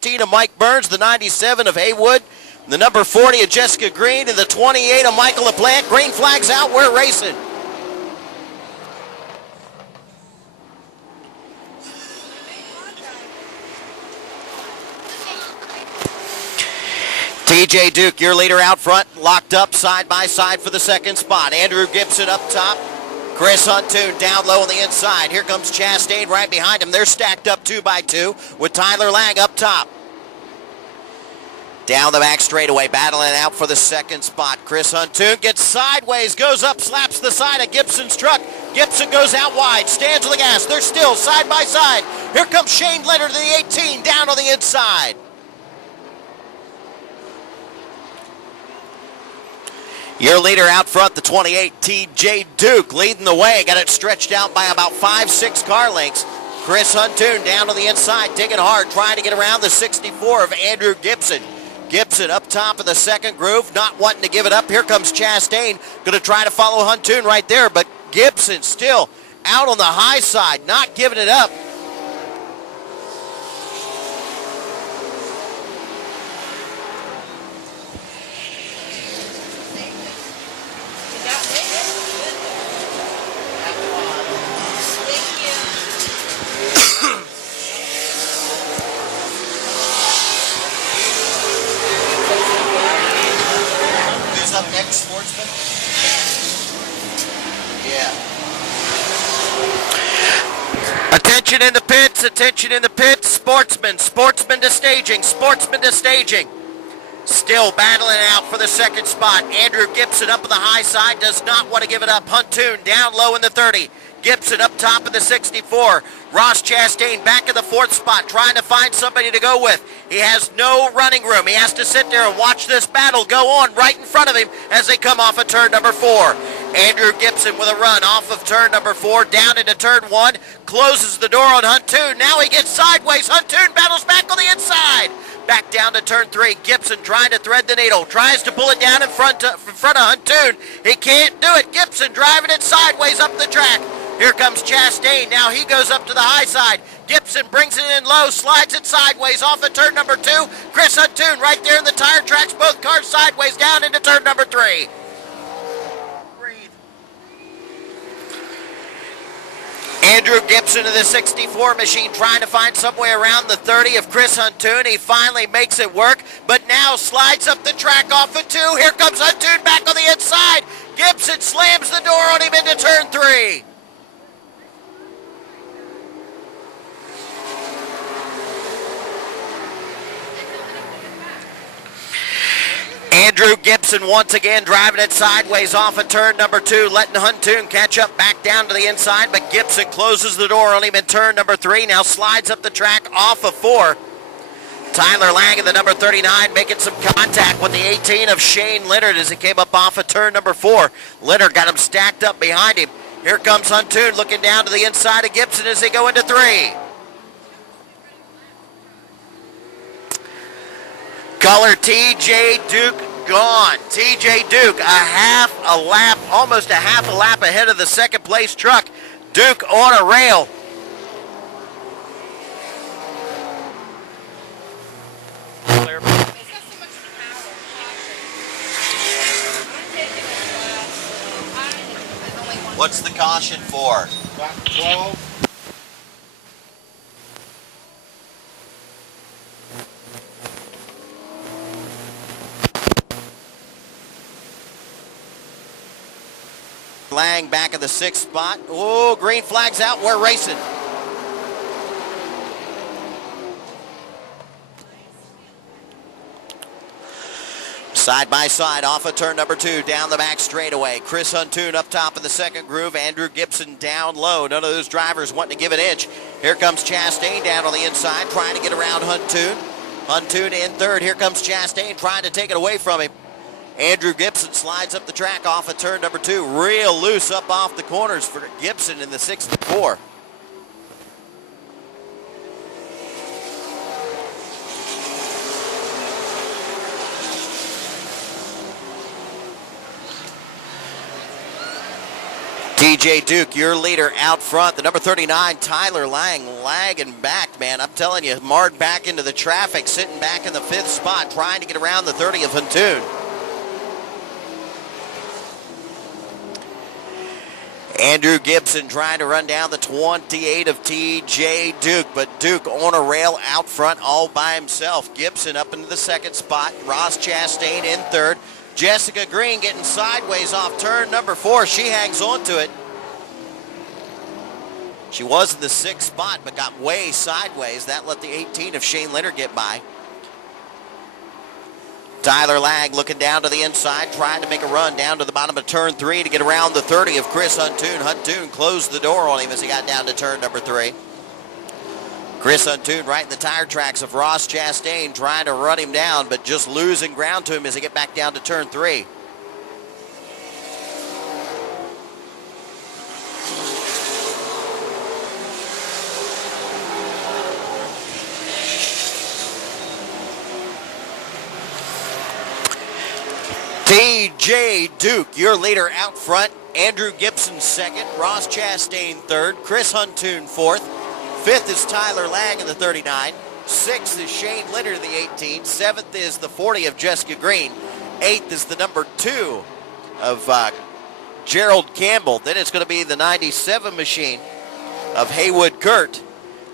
14 of Mike Burns, the 97 of Haywood, the number 40 of Jessica Green, and the 28 of Michael LaPlante. Green flag's out, we're racing. TJ Duke, your leader out front, locked up side by side for the second spot. Andrew Gibson up top. Chris Huntoon down low on the inside. Here comes Chastain right behind him. They're stacked up 2 by 2 with Tyler Lang up top. Down the back straightaway, battling out for the second spot. Chris Huntoon gets sideways, goes up, slaps the side of Gibson's truck. Gibson goes out wide, stands on the gas. They're still side by side. Here comes Shane Leonard to the 18, down on the inside. Your leader out front, the 28, TJ Duke, leading the way. Got it stretched out by about 5-6 car lengths. Chris Huntoon down on the inside, digging hard, trying to get around the 64 of Andrew Gibson. Gibson up top of the second groove, not wanting to give it up. Here comes Chastain, going to try to follow Huntoon right there, but Gibson still out on the high side, not giving it up. Up next, Sportsman? Yeah. Attention in the pits, attention in the pits. Sportsman, Sportsman to staging, Sportsman to staging. Still battling out for the second spot. Andrew Gibson up on the high side, does not want to give it up. Huntoon down low in the 30. Gibson up top of the 64. Ross Chastain back in the 4th spot, trying to find somebody to go with. He has no running room. He has to sit there and watch this battle go on right in front of him as they come off of turn number 4. Andrew Gibson with a run off of turn number 4, down into turn 1, closes the door on Huntoon. Now he gets sideways. Huntoon battles back on the inside. Back down to turn 3. Gibson trying to thread the needle. Tries to pull it down in front of Huntoon. He can't do it. Gibson driving it sideways up the track. Here comes Chastain. Now he goes up to the high side. Gibson brings it in low, slides it sideways off of turn number 2. Chris Huntoon right there in the tire tracks. Both cars sideways down into turn number 3. Andrew Gibson of the 64 machine trying to find some way around the 30 of Chris Huntoon. He finally makes it work, but now slides up the track off of 2. Here comes Huntoon back on the inside. Gibson slams the door on him into turn 3. Andrew Gibson once again driving it sideways off of turn number 2, letting Huntoon catch up back down to the inside, but Gibson closes the door on him in turn number 3, now slides up the track off of 4. Tyler Lang in the number 39 making some contact with the 18 of Shane Leonard as he came up off of turn number 4. Leonard got him stacked up behind him. Here comes Huntoon looking down to the inside of Gibson as they go into 3. Color TJ Duke gone. TJ Duke almost a half a lap ahead of the second place truck. Duke on a rail. What's the caution for? 12. Lang back at the 6th spot. Oh, green flag's out. We're racing. Side by side off of turn number 2, down the back straightaway. Chris Huntoon up top of the second groove. Andrew Gibson down low. None of those drivers wanting to give an inch. Here comes Chastain down on the inside, trying to get around Huntoon. Huntoon in 3rd. Here comes Chastain trying to take it away from him. Andrew Gibson slides up the track off of turn number 2. Real loose up off the corners for Gibson in the 64. TJ Duke, your leader out front. The number 39, Tyler Lang, lagging back wrecked, man. I'm telling you, marred back into the traffic, sitting back in the 5th spot, trying to get around the 30 of Huntoon. Andrew Gibson trying to run down the 28 of TJ Duke, but Duke on a rail out front all by himself. Gibson up into the 2nd spot. Ross Chastain in 3rd. Jessica Green getting sideways off turn number 4. She hangs on to it. She was in the 6th spot, but got way sideways. That let the 18 of Shane Leonard get by. Tyler Lang looking down to the inside, trying to make a run down to the bottom of turn 3 to get around the 30 of Chris Huntoon. Huntoon closed the door on him as he got down to turn number 3. Chris Huntoon right in the tire tracks of Ross Chastain, trying to run him down, but just losing ground to him as they get back down to turn 3. TJ Duke, your leader out front. Andrew Gibson 2nd. Ross Chastain 3rd. Chris Huntoon 4th. 5th is Tyler Lang in the 39. 6th is Shane Leonard in the 18. 7th is the 40 of Jessica Green. 8th is the number 2 of Gerald Campbell. Then it's going to be the 97 machine of Haywood Kurt.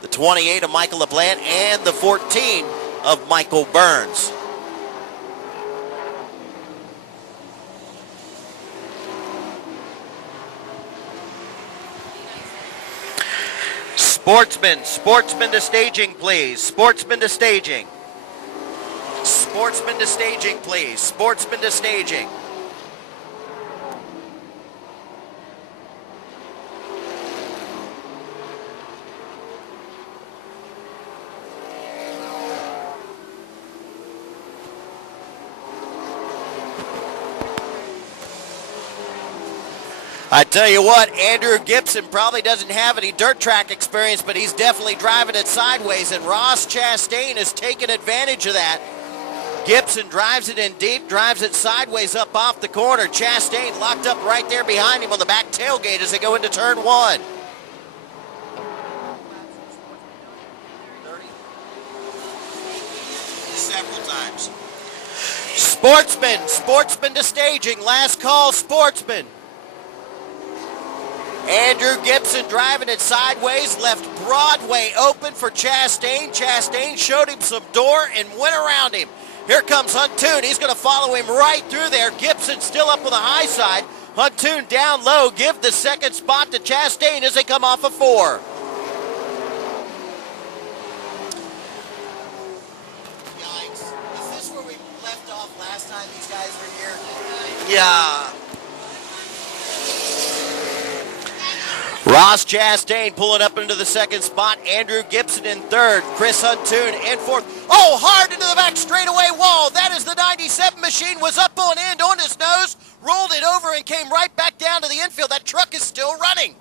The 28 of Michael LaPlante and the 14 of Michael Burns. Sportsman to staging, please. Sportsman to staging. Sportsman to staging, please. Sportsman to staging. I tell you what, Andrew Gibson probably doesn't have any dirt track experience, but he's definitely driving it sideways, and Ross Chastain has taken advantage of that. Gibson drives it in deep, drives it sideways up off the corner. Chastain locked up right there behind him on the back tailgate as they go into turn 1. 30. Several times. Sportsman to staging. Last call, Sportsman. Andrew Gibson driving it sideways, left Broadway open for Chastain. Chastain showed him some door and went around him. Here comes Huntoon. He's going to follow him right through there. Gibson still up on the high side. Huntoon down low. Give the 2nd spot to Chastain as they come off of 4. Yikes. Is this where we left off last time these guys were here? Yeah. Ross Chastain pulling up into the 2nd spot. Andrew Gibson in 3rd. Chris Huntoon in 4th. Oh, hard into the back straightaway wall. That is the 97 machine. Was up on end on his nose. Rolled it over and came right back down to the infield. That truck is still running.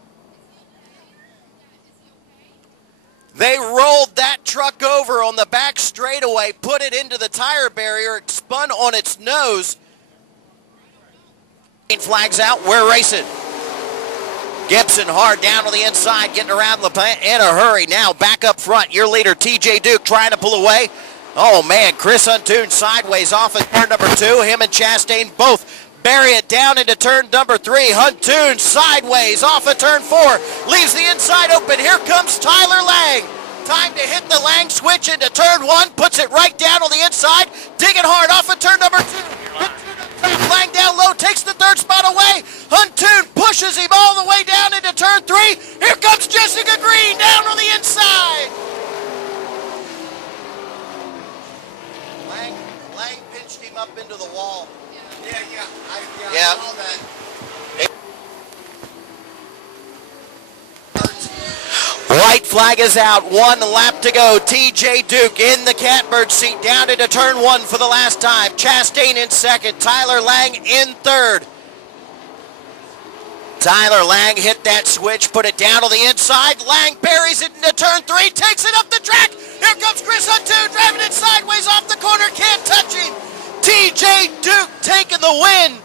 They rolled that truck over on the back straightaway, put it into the tire barrier, it spun on its nose. Flags out. We're racing. Gibson hard down on the inside, getting around LaPlante in a hurry. Now back up front, your leader TJ Duke trying to pull away. Oh man, Chris Huntoon sideways off at turn number 2. Him and Chastain both bury it down into turn number 3. Huntoon sideways off of turn 4. Leaves the inside open. Here comes Tyler Lang. Time to hit the Lang switch into turn 1. Puts it right down on the inside. Digging hard off of turn number 2. Lang down low, takes the 3rd spot away. Huntoon pushes him all the way down into turn 3. Here comes Jessica Green down on the inside. Lang pinched him up into the wall. I saw that. White flag is out. 1 lap to go. TJ Duke in the catbird seat down into turn 1 for the last time. Chastain in 2nd. Tyler Lang in 3rd. Tyler Lang hit that switch, put it down on the inside. Lang buries it into turn 3, takes it up the track. Here comes Chris Huntoon driving it sideways off the corner. Can't touch him. TJ Duke taking the win.